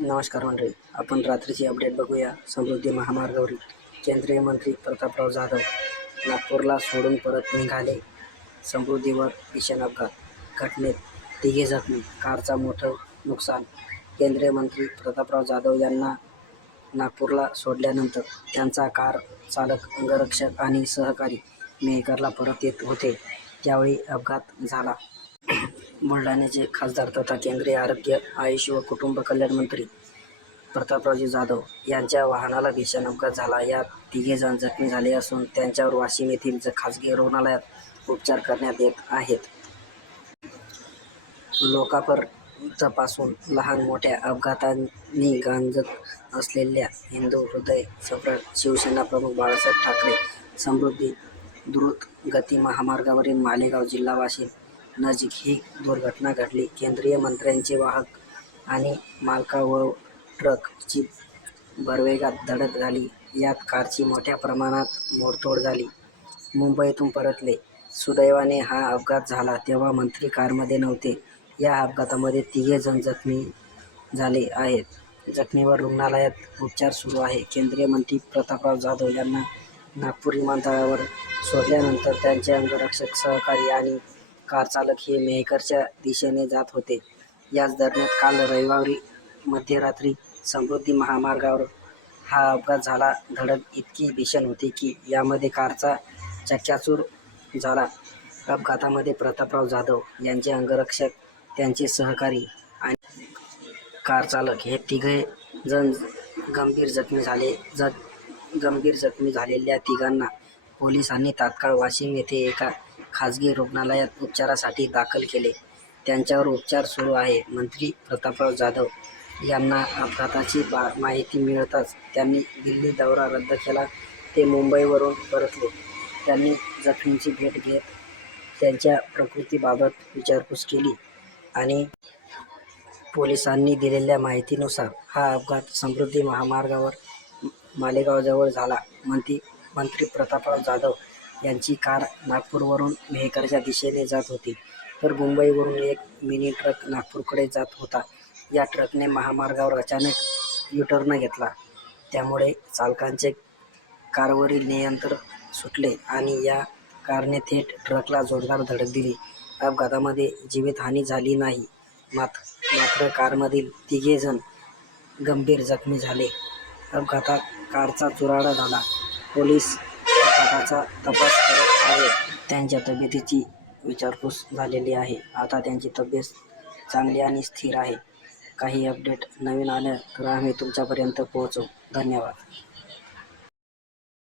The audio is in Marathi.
नमस्कार मंडळी. आपण रात्रीची अपडेट बघूया. समृद्धी महामार्गावरील केंद्रीय मंत्री प्रतापराव जाधव नागपूरला सोडून परत निघाले. समृद्धीवर भीषण अपघात घटनेत तिघे जखमी. कारचा मोठं नुकसान. केंद्रीय मंत्री प्रतापराव जाधव यांना नागपूरला सोडल्यानंतर त्यांचा कार चालक अंगरक्षक आणि सहकारी मेहकरला परत येत होते. त्यावेळी अपघात झाला. बुलढाण्याचे खासदार तथा केंद्रीय आरोग्य आयुष व कुटुंब कल्याण मंत्री प्रतापरावजी जाधव यांच्या वाहनाला भीषण अपघात झाला. यात तिघे जण जखमी झाले असून त्यांच्यावर वाशिम येथील खासगी रुग्णालयात उपचार करण्यात येत आहेत. लोकापर तपासून लहान मोठ्या अपघातांनी गांजत असलेल्या हिंदू हृदय सम्राट शिवसेना प्रमुख बाळासाहेब ठाकरे समृद्धी द्रुत गती महामार्गावरील मालेगाव जिल्हा वाशिम नजीक ही दुर्घटना घडली. केंद्रीय मंत्र्यांचे वाहक आणि मालका व ट्रकची भरवेगात धडक झाली. यात कारची मोठ्या प्रमाणात मोडतोड झाली. मुंबईतून परतले. सुदैवाने हा अपघात झाला तेव्हा मंत्री कारमध्ये नव्हते. या अपघातामध्ये तिघे जण जखमी झाले आहेत. जखमीवर रुग्णालयात उपचार सुरू आहे. केंद्रीय मंत्री प्रतापराव जाधव यांना नागपूर विमानतळावर सोडल्यानंतर त्यांचे अंगरक्षक सहकारी आणि कार चालक हे मेहकरच्या दिशेने जात होते. याच दरम्यान काल रविवारी मध्यरात्री समृद्धी महामार्गावर हा अपघात झाला. धडक इतकी भीषण होती की यामध्ये कारचा चक्क्याचूर झाला. अपघातामध्ये प्रतापराव जाधव यांचे अंगरक्षक त्यांचे सहकारी आणि कार चालक हे तिघे जण गंभीर जखमी झाले. ज गंभीर जखमी झालेल्या तिघांना पोलिसांनी तात्काळ वाशिम येथे एका खाजगी रुग्णालयात उपचारासाठी दाखल केले. त्यांच्यावर उपचार सुरू आहे. मंत्री प्रतापराव जाधव यांना अपघाताची बा माहिती मिळताच त्यांनी दिल्ली दौरा रद्द केला. ते मुंबईवरून परतले. त्यांनी जखमींची भेट घेत त्यांच्या प्रकृतीबाबत विचारपूस केली आणि पोलिसांनी दिलेल्या माहितीनुसार हा अपघात समृद्धी महामार्गावर मालेगावजवळ झाला. मंत्री मंत्री प्रतापराव जाधव यांची कार नागपूरवरून मेहकरच्या दिशेने जात होती. तर मुंबईवरून एक मिनी ट्रक नागपूरकडे जात होता. या ट्रकने महामार्गावर अचानक युटर्न घेतला. त्यामुळे चालकांचे कारवरील नियंत्रण सुटले आणि या कारने थेट ट्रकला जोरदार धडक दिली. अपघातामध्ये जीवितहानी झाली नाही. मात्र मात्र कारमधील तिघेजण गंभीर जखमी झाले. अपघातात कारचा चुराडा झाला. पोलीस अपघाताचा तपास करत आहे. त्यांच्या तब्येतीची विचारपूस झालेली आहे. आता त्यांची तब्येत चांगली आणि स्थिर आहे. काही अपडेट नवीन आल्या तर आम्ही तुमच्यापर्यंत पोहोचू. धन्यवाद.